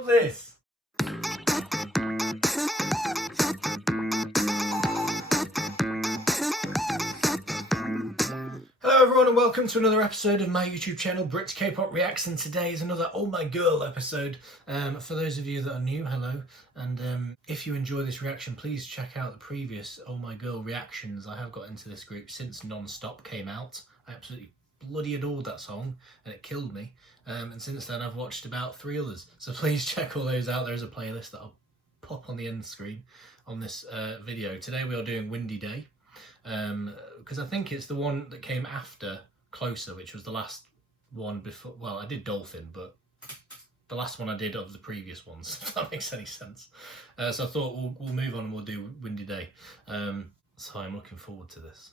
love this. Hello everyone and welcome to another episode of my YouTube channel, Brits K-Pop Reacts, and today is another Oh My Girl episode. For those of you that are new, hello, and if you enjoy this reaction, please check out the previous Oh My Girl reactions. I have got into this group since Non-Stop came out. I absolutely bloody adored that song and it killed me, and since then I've watched about 3 others, so please check all those out. There's a playlist that I'll pop on the end screen on this video. Today we are doing Windy Day, because I think it's the one that came after Closer, which was the last one before. Well, I did Dolphin, but the last one I did of the previous ones, if that makes any sense. So I thought we'll move on and we'll do Windy Day. So I'm looking forward to this.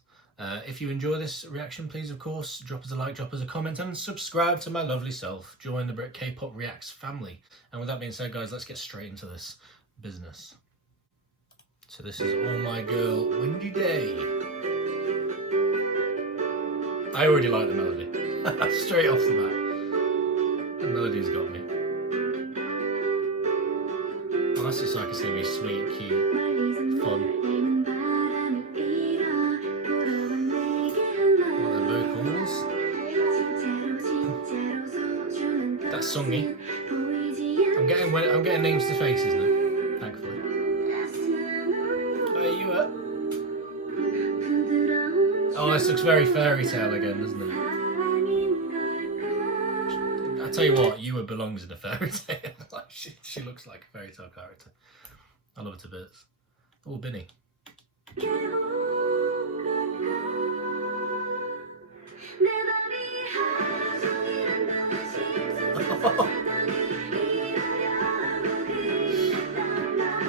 If you enjoy this reaction, please, of course, drop us a like, drop us a comment, and subscribe to my lovely self. Join the Brit K-Pop Reacts family. And with that being said, guys, let's get straight into this business. So this is Oh My Girl, Windy Day. I already like the melody. Straight off the bat. The melody's got me. Oh, this looks like it's going to be sweet, cute, fun. What are the vocals? That's Sungi. I'm getting names to faces now, thankfully. Hey, you up? Oh, this looks very fairy tale again, doesn't it? I tell you what, Yua belongs in a fairy tale. Like she looks like a fairy tale character. I love her to bits. Oh, Binny.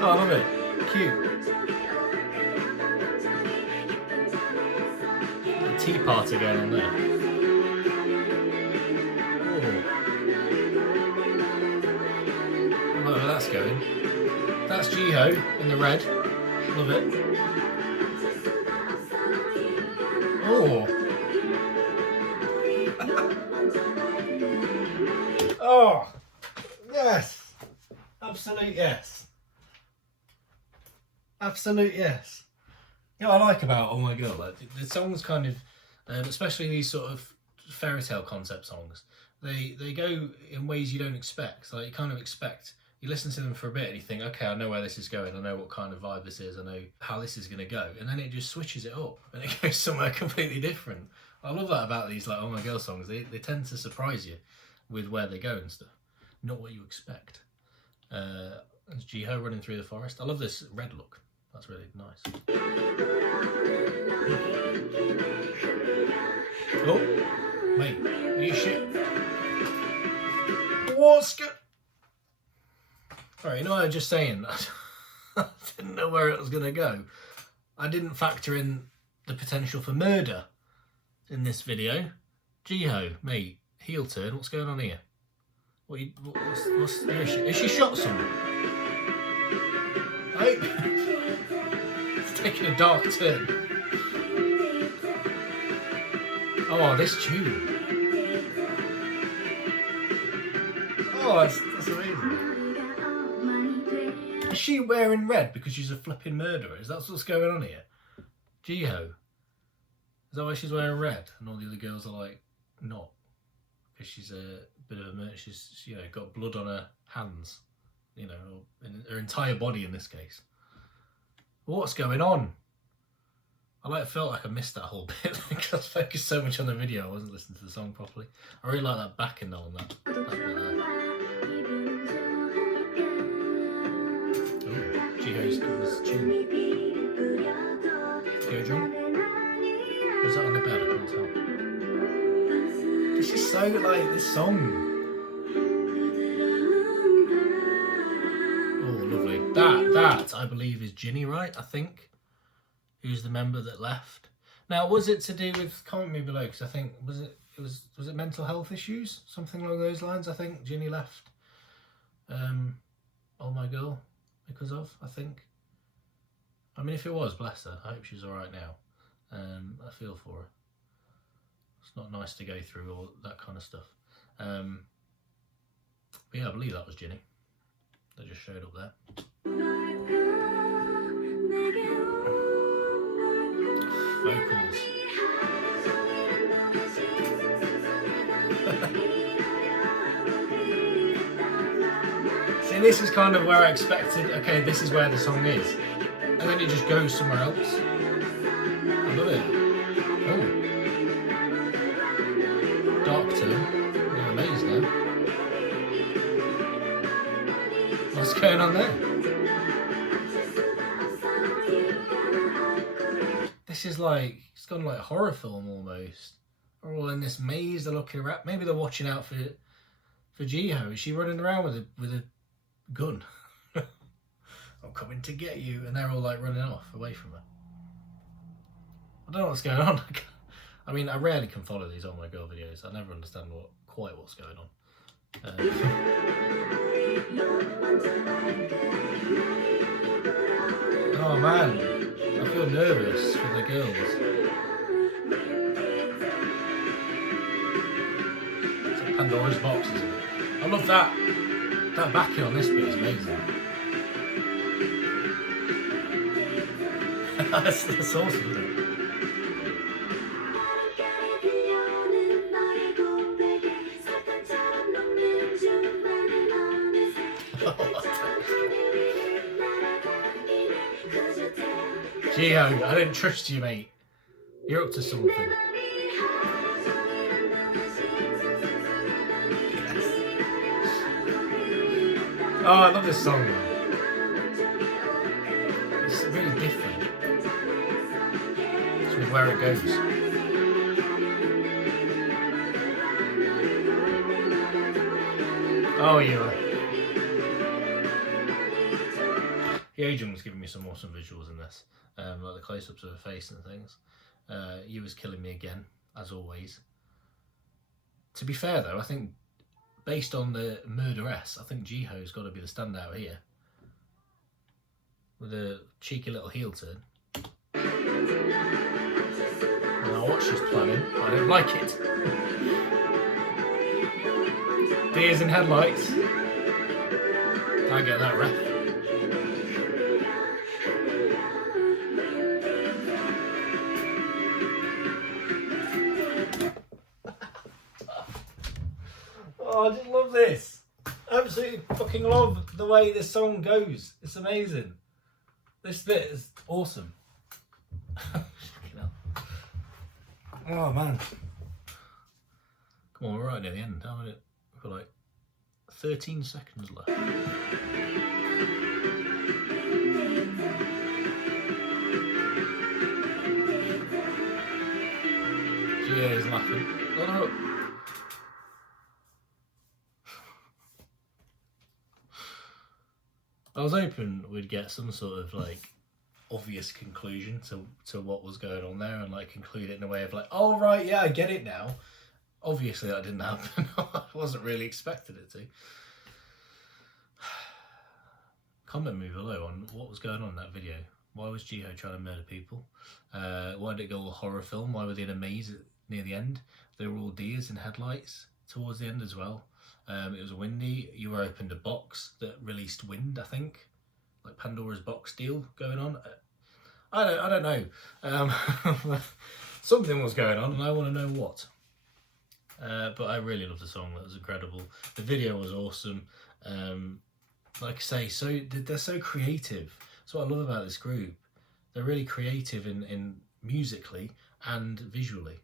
Oh, I love it. Cute. The tea party going on there. Oh, where that's going. That's JIHO in the red. Love it. Oh. Oh. Yes. Absolute yes. Absolute yes. You know what I like about Oh My Girl? Like, the songs kind of, especially these sort of fairy tale concept songs, they go in ways you don't expect. Like, you kind of expect, you listen to them for a bit and you think, okay, I know where this is going, I know what kind of vibe this is, I know how this is going to go, and then it just switches it up and it goes somewhere completely different. I love that about these like Oh My Girl songs. They tend to surprise you with where they go and stuff. Not what you expect. There's JIHO running through the forest. I love this red look. That's really nice. Oh, mate, are you shit? What's good? Sorry, you know what I was just saying? I didn't know where it was going to go. I didn't factor in the potential for murder in this video. JIHO, mate, heel turn. What's going on here? What's the issue? Is she shot someone? Hey? It's taking a dark turn. Oh, this tune. Oh, that's amazing. Is she wearing red because she's a flipping murderer? Is that what's going on here? JIHO. Is that why she's wearing red and all the other girls are like, not? Because she's a bit of a murderer. She's, you know, got blood on her hands. You know, or in her entire body in this case. What's going on? I felt like I missed that whole bit because I was focused so much on the video I wasn't listening to the song properly. I really like that backing though on that bit there. Ooh, JIHO's got this tune. Go drum. Was that on the bed? I can't tell. This is so like this song. That I believe is Ginny, right? I think, who's the member that left. Now, was it to do with? Comment me below, because I think was it mental health issues, something along those lines. I think Ginny left. Oh My Girl, because of, I think. I mean, if it was, bless her. I hope she's all right now. I feel for her. It's not nice to go through all that kind of stuff. But yeah, I believe that was Ginny. They just showed up there. Vocals. See, this is kind of where I expected, okay, this is where the song is. And then it just goes somewhere else. I love it. Oh. Dark turn. I'm amazed now. What's going on there? This is like, it's gone like a horror film almost. They're all in this maze, they're looking around. Maybe they're watching out for JIHO. Is she running around with a gun? I'm coming to get you. And they're all like running off away from her. I don't know what's going on. I mean, I rarely can follow these Oh My Girl videos. I never understand quite what's going on. Oh man, I feel nervous for the girls. It's like Pandora's box, isn't it? I love that. That backing on this bit is amazing. That's awesome, isn't it? JIHO, I didn't trust you, mate. You're up to something. Oh, I love this song, man. It's really different. It's with where it goes. Oh, yeah. JIHO'S giving me some awesome visuals in this. Like the close-ups of her face and things. You was killing me again, as always. To be fair though, I think based on the murderess, I think JIHO'S got to be the standout here. With a cheeky little heel turn. And I watched she's planning, I don't like it. Deers in headlights. I get that ref. Oh, I just love this. Absolutely fucking love the way this song goes. It's amazing. This bit is awesome. Oh man. Come on, we're right near the end, aren't we? We've got like 13 seconds left. Gia is laughing. Let her up. I was hoping we'd get some sort of like obvious conclusion to what was going on there and like conclude it in a way of like, oh right, yeah, I get it now. Obviously that didn't happen. I wasn't really expecting it to. Comment me below on what was going on in that video. Why was JIHO trying to murder people? Why did it go all horror film? Why were they in a maze near the end? They were all deers in headlights towards the end as well. It was windy. You opened a box that released wind, I think, like Pandora's box deal going on. I don't know. Something was going on, and I want to know what. But I really love the song. That was incredible. The video was awesome. Like I say, they're so creative. That's what I love about this group. They're really creative in musically and visually,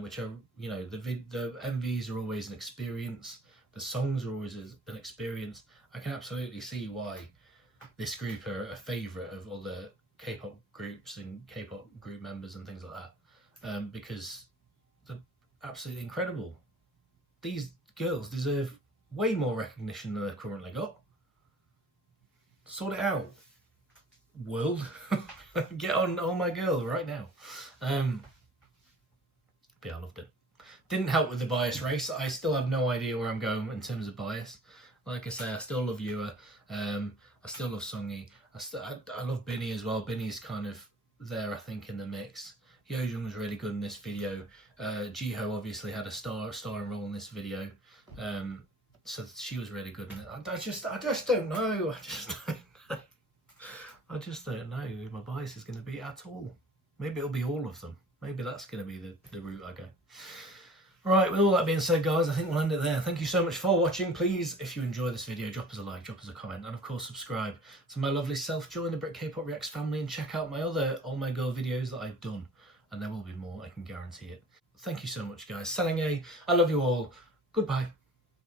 which are, you know, the MVs are always an experience. The songs are always an experience. I can absolutely see why this group are a favourite of all the K-pop groups and K-pop group members and things like that, because they're absolutely incredible. These girls deserve way more recognition than they've currently got. Sort it out, world. Get on Oh My Girl right now. But yeah, I loved it. Didn't help with the bias race. I still have no idea where I'm going in terms of bias. Like I say, I still love Yua. I still love Songy. I love Binny as well. Binny's kind of there, I think, in the mix. Yeojung was really good in this video. JIHO obviously had a starring role in this video. So she was really good in it. I just don't know. I just don't know who my bias is going to be at all. Maybe it'll be all of them. Maybe that's going to be the route I go. Right, with all that being said, guys, I think we'll end it there. Thank you so much for watching. Please, if you enjoy this video, drop us a like, drop us a comment, and of course subscribe to my lovely self. Join the Brit K-Pop Reacts family and check out my other All My Girl videos that I've done. And there will be more, I can guarantee it. Thank you so much, guys. Saranghae, I love you all. Goodbye.